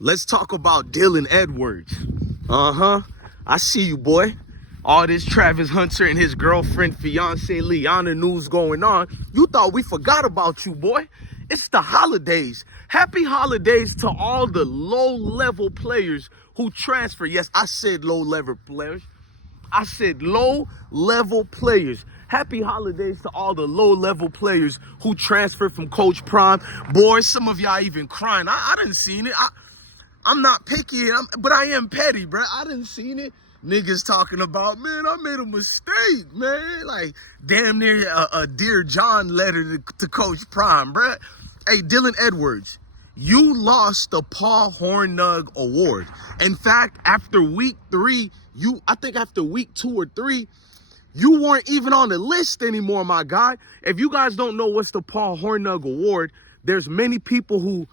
Let's talk about Dylan Edwards. I see you, boy. All this Travis Hunter and his girlfriend, fiance Leanna news going on. You thought we forgot about you, boy. It's the holidays. Happy holidays to all the low-level players who transfer. Yes, I said low-level players. I said low-level players. Happy holidays to all the low-level players who transfer from Coach Prime. Boys, some of y'all even crying. I done seen it. I'm not picky, but I am petty, bro. I done seen it. Niggas talking about, man, I made a mistake, man. Like, damn near a Dear John letter to Coach Prime, bro. Hey, Dylan Edwards, you lost the Paul Hornung Award. In fact, after week 3, I think after week 2 or 3, you weren't even on the list anymore, my guy. If you guys don't know what's the Paul Hornung Award, there's many people who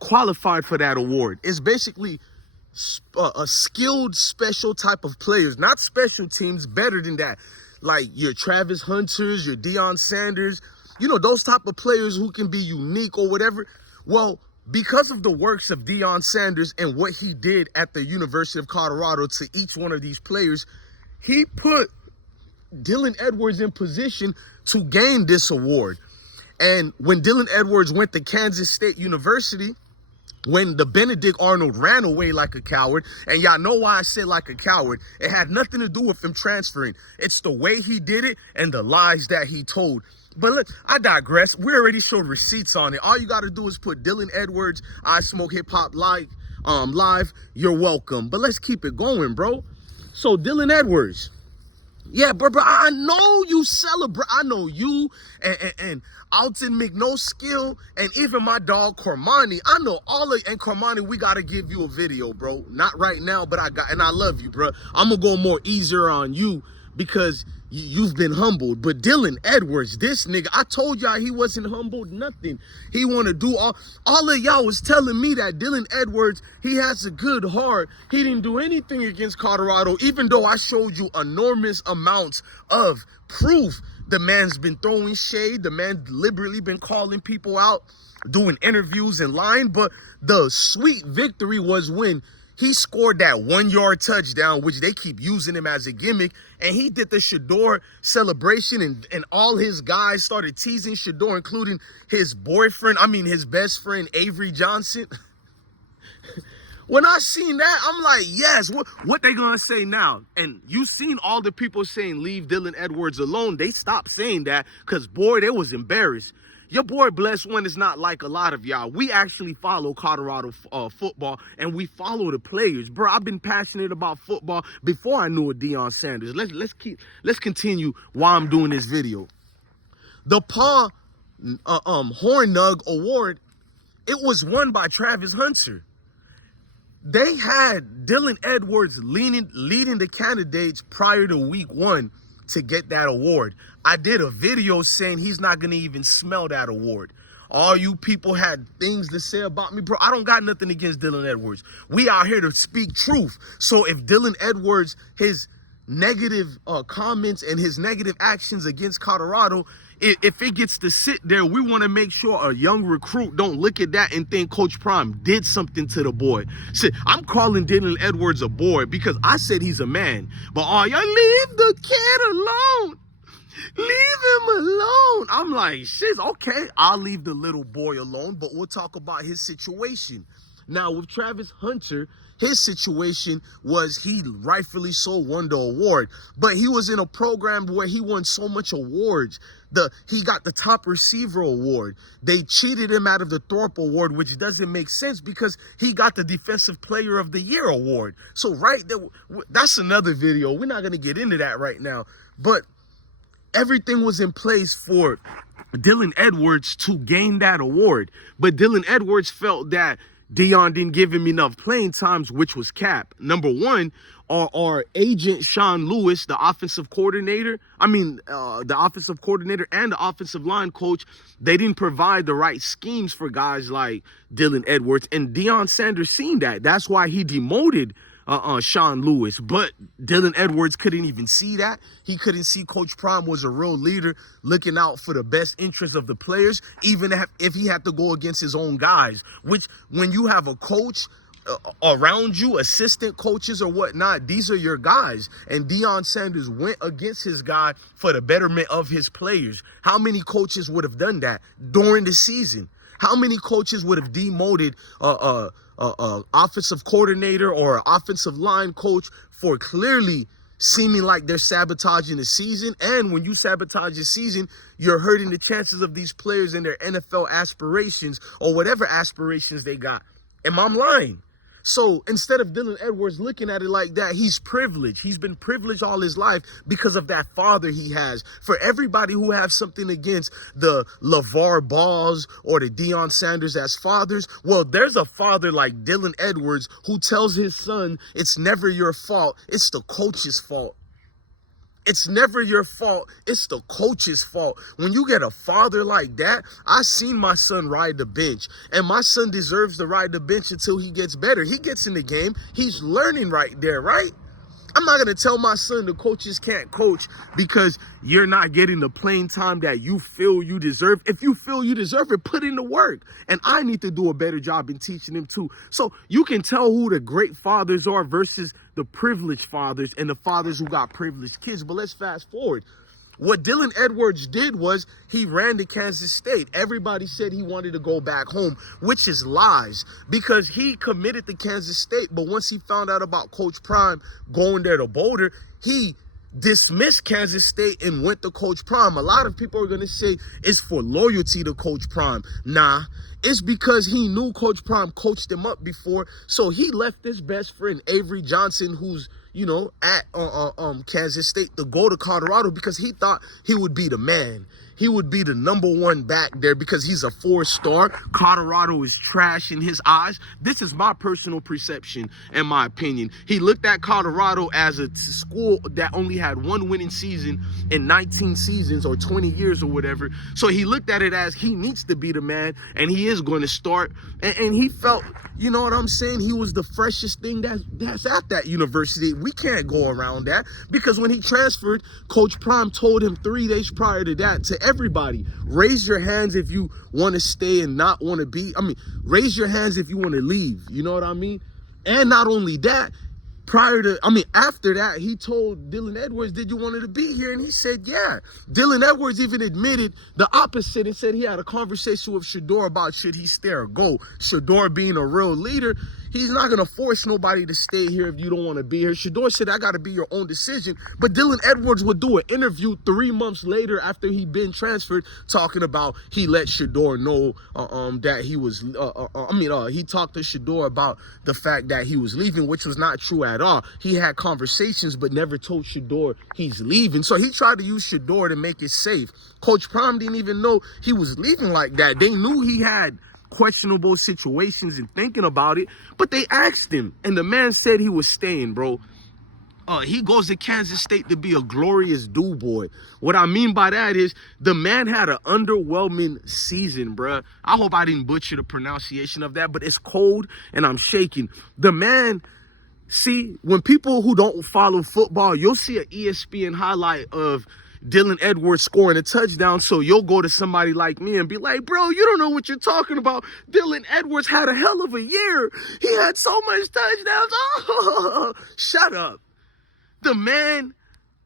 qualified for that award. It's basically a skilled special type of players, not special teams, better than that. Like your Travis Hunters, your Deion Sanders, you know, those type of players who can be unique or whatever. Well, because of the works of Deion Sanders and what he did at the University of Colorado to each one of these players, he put Dylan Edwards in position to gain this award. And when Dylan Edwards went to Kansas State University, when the Benedict Arnold ran away like a coward, and y'all know why I said like a coward, it had nothing to do with him transferring. It's the way he did it and the lies that he told. But look, I digress. We already showed receipts on it. All you got to do is put Dylan Edwards, I Smoke Hip Hop live. You're welcome. But let's keep it going, bro. So Dylan Edwards. Yeah, bro, I know you celebrate. I know you and Alton McNoskill and even my dog Cormani. I know all of, and Cormani, we got to give you a video, bro. Not right now, but I love you, bro. I'm going to go more easier on you because you've been humbled. But Dylan Edwards, this nigga, I told y'all he wasn't humbled, nothing. He want to do all of y'all was telling me that Dylan Edwards, he has a good heart. He didn't do anything against Colorado, even though I showed you enormous amounts of proof. The man's been throwing shade. The man deliberately been calling people out, doing interviews and lying. But the sweet victory was when he scored that 1-yard touchdown, which they keep using him as a gimmick. And he did the Shador celebration, and all his guys started teasing Shador, including his boyfriend, his best friend, Avery Johnson. When I seen that, I'm like, yes, what they gonna say now? And you seen all the people saying, leave Dylan Edwards alone. They stopped saying that because, boy, they was embarrassed. Your boy Blessone is not like a lot of y'all. We actually follow Colorado football, and we follow the players. Bro, I've been passionate about football before I knew a Deion Sanders. Let's continue while I'm doing this video. The Paul Hornung Award, it was won by Travis Hunter. They had Dylan Edwards leading the candidates prior to week 1 to get that award. I did a video saying he's not going to even smell that award. All you people had things to say about me, bro. I don't got nothing against Dylan Edwards. We out here to speak truth. So if Dylan Edwards, his negative comments and his negative actions against Colorado, if it gets to sit there, we want to make sure a young recruit don't look at that and think Coach Prime did something to the boy. See, I'm calling Dylan Edwards a boy because I said he's a man. But y'all leave the kid alone. Leave him alone. I'm like, shit, okay, I'll leave the little boy alone, but we'll talk about his situation. Now, with Travis Hunter, his situation was he rightfully so won the award, but he was in a program where he won so much awards. He got the top receiver award. They cheated him out of the Thorpe award, which doesn't make sense because he got the defensive player of the year award. So right there, that's another video. We're not going to get into that right now, but everything was in place for Dylan Edwards to gain that award. But Dylan Edwards felt that Deion didn't give him enough playing times, which was cap. Number one, our agent Sean Lewis, the offensive coordinator, the offensive coordinator and the offensive line coach, they didn't provide the right schemes for guys like Dylan Edwards. And Deion Sanders seen that. That's why he demoted Sean Lewis. But Dylan Edwards couldn't even see that. He couldn't see Coach Prime was a real leader looking out for the best interest of the players, even if he had to go against his own guys, which when you have a coach around you, assistant coaches or whatnot, these are your guys. And Deion Sanders went against his guy for the betterment of his players. How many coaches would have done that during the season? How many coaches would have demoted offensive coordinator or offensive line coach for clearly seeming like they're sabotaging the season? And when you sabotage the season, you're hurting the chances of these players and their NFL aspirations or whatever aspirations they got. Am I lying? So instead of Dylan Edwards looking at it like that, he's privileged. He's been privileged all his life because of that father he has. For everybody who has something against the LeVar Balls or the Deion Sanders as fathers, well, there's a father like Dylan Edwards who tells his son, it's never your fault, it's the coach's fault. It's never your fault. It's the coach's fault. When you get a father like that, I seen my son ride the bench, and my son deserves to ride the bench until he gets better. He gets in the game. He's learning right there, right? I'm not going to tell my son the coaches can't coach because you're not getting the playing time that you feel you deserve. If you feel you deserve it, put in the work. And I need to do a better job in teaching them too. So you can tell who the great fathers are versus the privileged fathers and the fathers who got privileged kids. But let's fast forward. What Dylan Edwards did was he ran to Kansas State. Everybody said he wanted to go back home, which is lies, because he committed to Kansas State. But once he found out about Coach Prime going there to Boulder, he dismissed Kansas State and went to Coach Prime. A lot of people are going to say it's for loyalty to Coach Prime. Nah, it's because he knew Coach Prime coached him up before. So he left his best friend, Avery Johnson, who's, you know, at Kansas State, to go to Colorado because he thought he would be the man. He would be the #1 back there because he's a 4-star. Colorado is trash in his eyes. This is my personal perception and my opinion. He looked at Colorado as a school that only had one winning season in 19 seasons or 20 years or whatever. So he looked at it as he needs to be the man, and he is going to start. And he felt, you know what I'm saying, he was the freshest thing that's at that university. We can't go around that because when he transferred, Coach Prime told him 3 days prior to that to everybody, raise your hands if you want to stay and not want to be. Raise your hands if you want to leave. You know what I mean? And not only that, after that, he told Dylan Edwards, did you want to be here? And he said, yeah. Dylan Edwards even admitted the opposite and said he had a conversation with Shedeur about should he stay or go. Shedeur being a real leader, he's not going to force nobody to stay here if you don't want to be here. Shedeur said, I got to be your own decision. But Dylan Edwards would do an interview 3 months later after he'd been transferred talking about he let Shedeur know that he was, he talked to Shedeur about the fact that he was leaving, which was not true at all. He had conversations but never told Shedeur he's leaving. So he tried to use Shedeur to make it safe. Coach Prime didn't even know he was leaving like that. They knew he had questionable situations and thinking about it, but they asked him, and the man said he was staying, bro. He goes to Kansas State to be a glorious do boy. What I mean by that is the man had an underwhelming season, bruh. I hope I didn't butcher the pronunciation of that, but it's cold and I'm shaking. The man, see, when people who don't follow football, you'll see an ESPN highlight of Dylan Edwards scoring a touchdown, so you'll go to somebody like me and be like, bro, you don't know what you're talking about. Dylan Edwards had a hell of a year. He had so much touchdowns. Oh, shut up. The man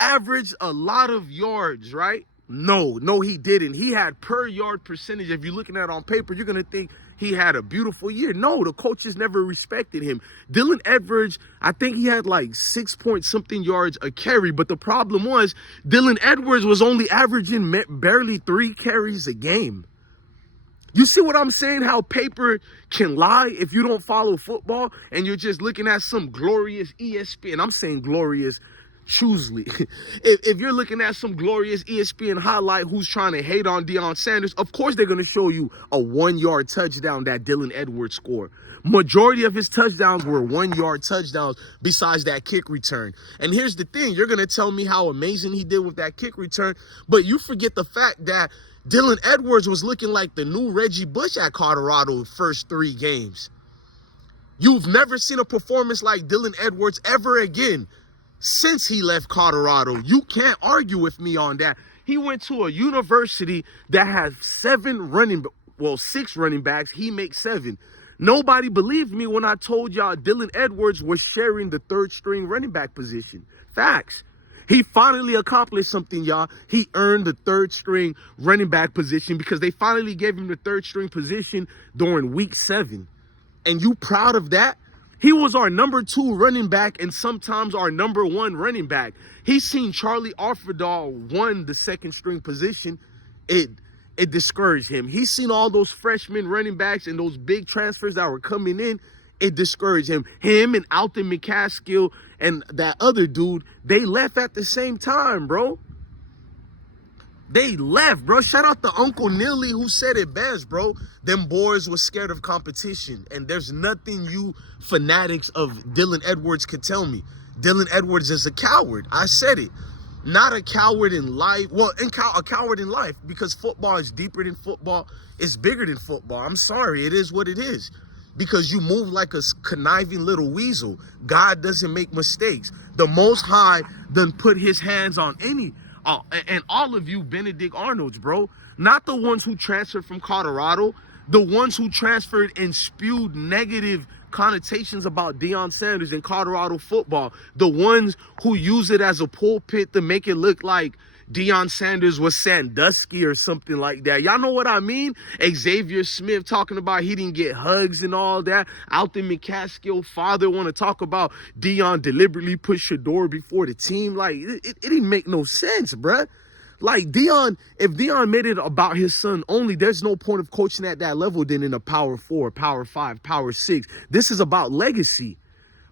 averaged a lot of yards, right? No, he didn't. He had per yard percentage. If you're looking at it on paper, you're going to think he had a beautiful year. No, the coaches never respected him. Dylan Edwards, I think he had like 6-point-something yards a carry. But the problem was Dylan Edwards was only averaging barely 3 carries a game. You see what I'm saying? How paper can lie if you don't follow football and you're just looking at some glorious ESPN. I'm saying glorious choosely. If you're looking at some glorious ESPN highlight who's trying to hate on Deion Sanders, of course they're going to show you a 1-yard touchdown that Dylan Edwards scored. Majority of his touchdowns were 1-yard touchdowns besides that kick return. And here's the thing. You're going to tell me how amazing he did with that kick return, but you forget the fact that Dylan Edwards was looking like the new Reggie Bush at Colorado the first 3 games. You've never seen a performance like Dylan Edwards ever again since he left Colorado. You can't argue with me on that. He went to a university that has 6 running backs. He makes 7. Nobody believed me when I told y'all Dylan Edwards was sharing the third string running back position. Facts. He finally accomplished something, y'all. He earned the third string running back position because they finally gave him the third string position during week 7. And you proud of that? He was our number 2 running back and sometimes our number 1 running back. He seen Charlie Arfordal won the second string position. It discouraged him. He seen all those freshman running backs and those big transfers that were coming in. It discouraged him. Him and Alton McCaskill and that other dude, they left at the same time, bro. They left, bro. Shout out to Uncle Nearly who said it best, bro. Them boys was scared of competition. And there's nothing you fanatics of Dylan Edwards could tell me. Dylan Edwards is a coward. I said it. Not a coward in life. Well, a coward in life because football is deeper than football. It's bigger than football. I'm sorry. It is what it is. Because you move like a conniving little weasel. God doesn't make mistakes. The Most High done put his hands on any... and all of you Benedict Arnolds, bro. Not the ones who transferred from Colorado. The ones who transferred and spewed negative connotations about Deion Sanders in Colorado football. The ones who use it as a pulpit to make it look like Deion Sanders was Sandusky or something like that. Y'all know what I mean? Xavier Smith talking about he didn't get hugs and all that. Alton McCaskill father want to talk about Deion deliberately put Shador before the team. Like, it didn't make no sense, bruh. Like, Deion, if Deion made it about his son only, there's no point of coaching at that level than in a Power 4, Power 5, Power 6. This is about legacy.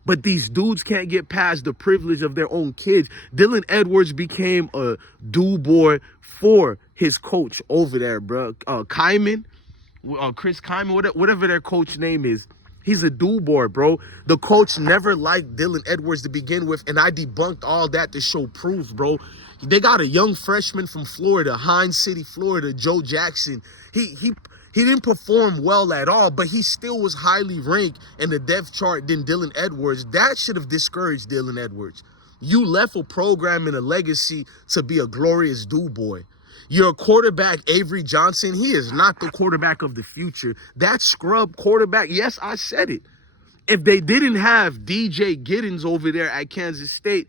But these dudes can't get past the privilege of their own kids. Dylan Edwards became a do boy for his coach over there, bro. Kyman, Chris Kyman, whatever their coach name is. He's a do boy, bro. The coach never liked Dylan Edwards to begin with, and I debunked all that to show proof, bro. They got a young freshman from Florida, Hines City, Florida, Joe Jackson. He didn't perform well at all, but he still was highly ranked in the depth chart than Dylan Edwards. That should have discouraged Dylan Edwards. You left a program and a legacy to be a glorious do boy. Your quarterback, Avery Johnson, he is not the quarterback of the future. That scrub quarterback, yes, I said it. If they didn't have DJ Giddens over there at Kansas State,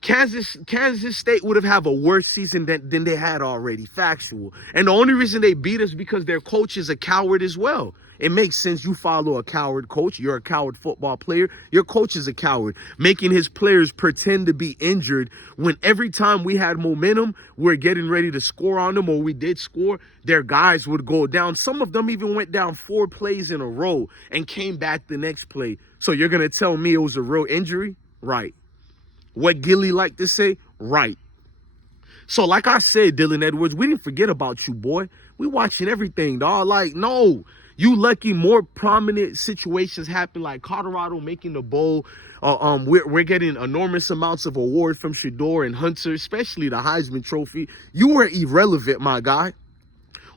Kansas State would have a worse season than they had already, factual. And the only reason they beat us because their coach is a coward as well. It makes sense. You follow a coward coach. You're a coward football player. Your coach is a coward, making his players pretend to be injured when every time we had momentum, we're getting ready to score on them or we did score, their guys would go down. Some of them even went down 4 plays in a row and came back the next play. So you're going to tell me it was a real injury? Right. What Gilly like to say? Right. So like I said, Dylan Edwards, we didn't forget about you, boy. We watching everything, dog. Like, no. You lucky more prominent situations happen, like Colorado making the bowl. We're getting enormous amounts of awards from Shador and Hunter, especially the Heisman Trophy. You were irrelevant, my guy.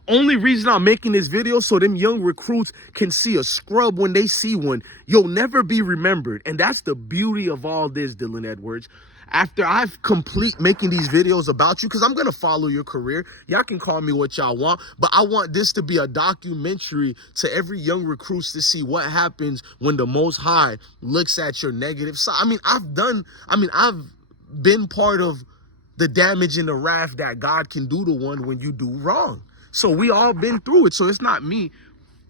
Only reason I'm making this video so them young recruits can see a scrub when they see one. You'll never be remembered. And that's the beauty of all this, Dylan Edwards. After I've complete making these videos about you, because I'm going to follow your career. Y'all can call me what y'all want, but I want this to be a documentary to every young recruits to see what happens when the Most High looks at your negative side. I've been part of the damage and the wrath that God can do to one when you do wrong. So we all been through it. So it's not me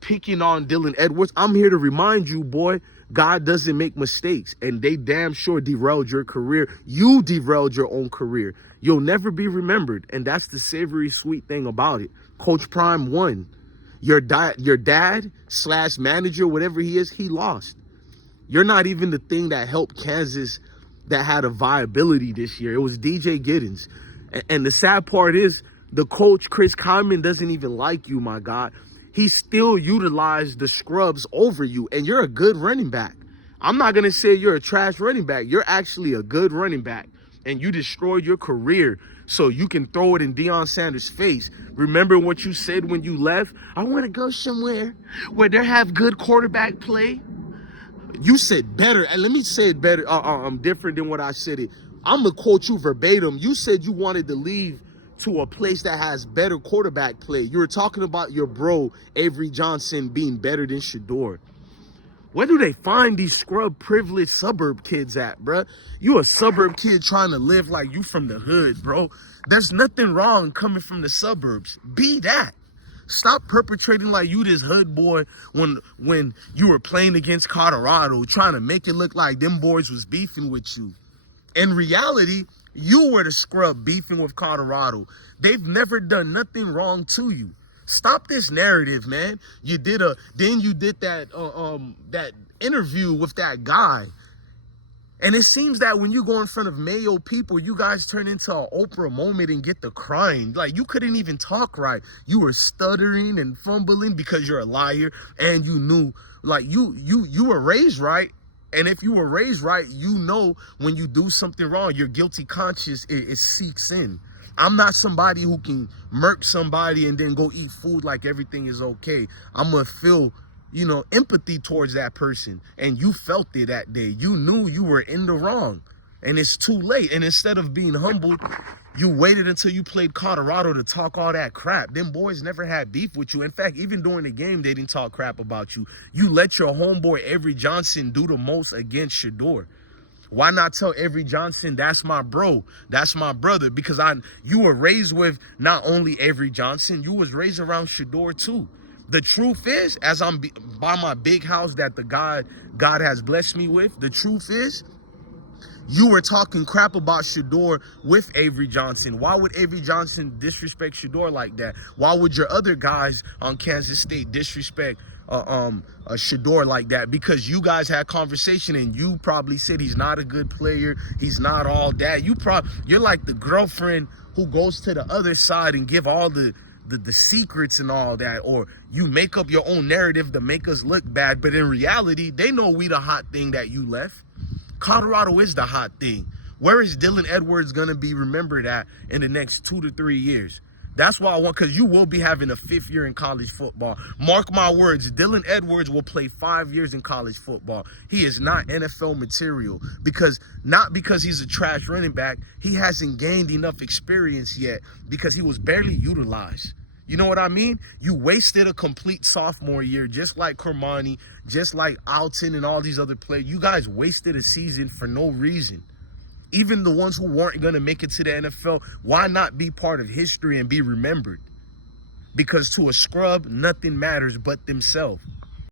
picking on Dylan Edwards. I'm here to remind you, boy, God doesn't make mistakes, and they damn sure derailed your career. You derailed your own career. You'll never be remembered, and that's the savory sweet thing about it. Coach Prime won. Your dad / manager, whatever he is, he lost. You're not even the thing that helped Kansas that had a viability this year. It was DJ Giddens. And the sad part is the coach, Chris Kyman, doesn't even like you, my God. He still utilized the scrubs over you, and you're a good running back. I'm not going to say you're a trash running back. You're actually a good running back, and you destroyed your career so you can throw it in Deion Sanders' face. Remember what you said when you left? I want to go somewhere where they have good quarterback play. You said better, and let me say it better. I'm different than what I said it. I'm going to quote you verbatim. You said you wanted to leave to a place that has better quarterback play. You were talking about your bro, Avery Johnson, being better than Shador. Where do they find these scrub privileged suburb kids at, bruh? You a suburb kid trying to live like you from the hood, bro. There's nothing wrong coming from the suburbs. Be that. Stop perpetrating like you this hood boy when you were playing against Colorado, trying to make it look like them boys was beefing with you. In reality, you were the scrub beefing with Colorado. They've never done nothing wrong to you. Stop this narrative, man. You did that that interview with that guy. And it seems that when you go in front of Mayo people, you guys turn into an Oprah moment and get the crying. Like, you couldn't even talk right. You were stuttering and fumbling because you're a liar, and you knew, like, you were raised right. And if you were raised right, you know when you do something wrong, your guilty conscience, it seeks in. I'm not somebody who can murk somebody and then go eat food like everything is okay. I'm going to feel, empathy towards that person. And you felt it that day. You knew you were in the wrong. And it's too late. And instead of being humbled, you waited until you played Colorado to talk all that crap. Them boys never had beef with you. In fact, even during the game, they didn't talk crap about you. You let your homeboy Avery Johnson do the most against Shador. Why not tell Avery Johnson, that's my bro, that's my brother? Because you were raised with not only Avery Johnson, you was raised around Shador too. The truth is, as I'm by my big house that God has blessed me with, the truth is, you were talking crap about Shador with Avery Johnson. Why would Avery Johnson disrespect Shador like that? Why would your other guys on Kansas State disrespect Shador like that? Because you guys had conversation and you probably said he's not a good player, he's not all that. You're like the girlfriend who goes to the other side and give all the secrets and all that, or you make up your own narrative to make us look bad, but in reality, they know we the hot thing that you left. Colorado is the hot thing. Where is Dylan Edwards gonna be remembered at in the next 2 to 3 years? That's why I want, because you will be having a 5th year in college football. Mark my words, Dylan Edwards will play 5 years in college football. He is not NFL material, not because he's a trash running back. He hasn't gained enough experience yet because he was barely utilized. You know what I mean? You wasted a complete sophomore year, just like Cormani, just like Alton and all these other players. You guys wasted a season for no reason. Even the ones who weren't going to make it to the NFL, why not be part of history and be remembered? Because to a scrub, nothing matters but themselves.